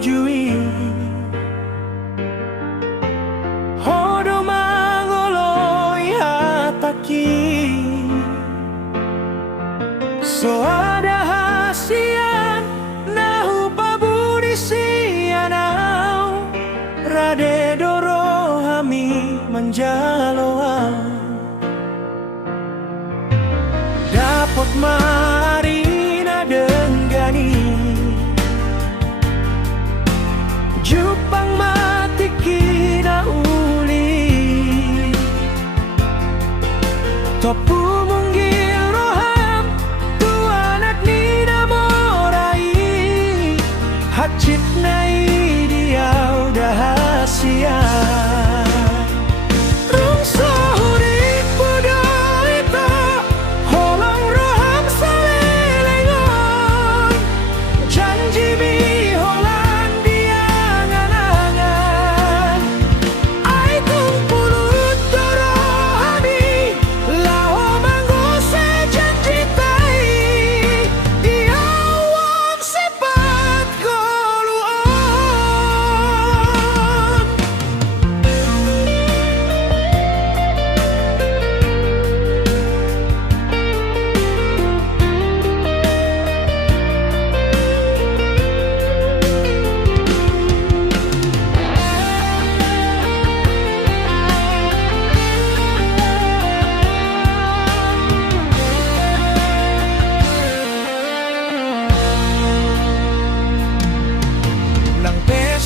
tujui. Hodo mangoloi hataki, so ada hasian nahu pabudi sianau, rade doro hami menjaloa. Dapat marina denggani, Jupang matiki na uli, topu munggil roham tuanak ni namorai, hacit na idiau dahasia.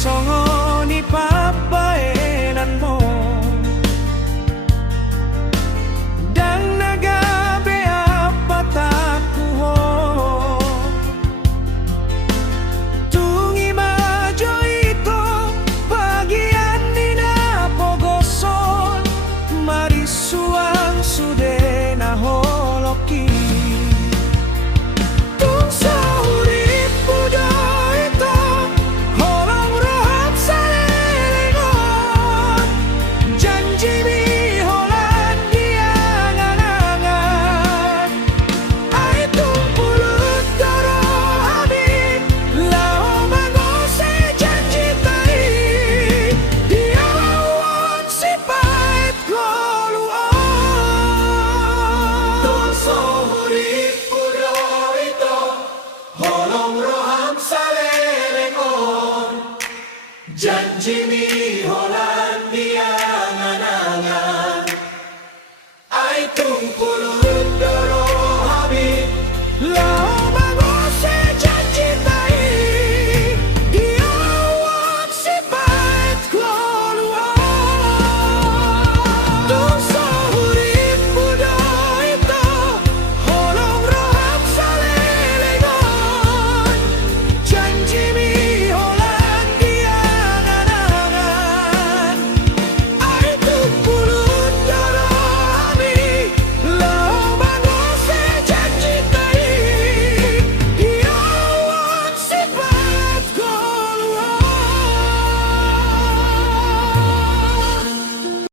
Songo ni papaenan mo, dan nagabe apataku ho, tungi majo ito bagian ni napogoson, marisuang sude na holoki. Janji mi Hollandia nganangan, ay tungkol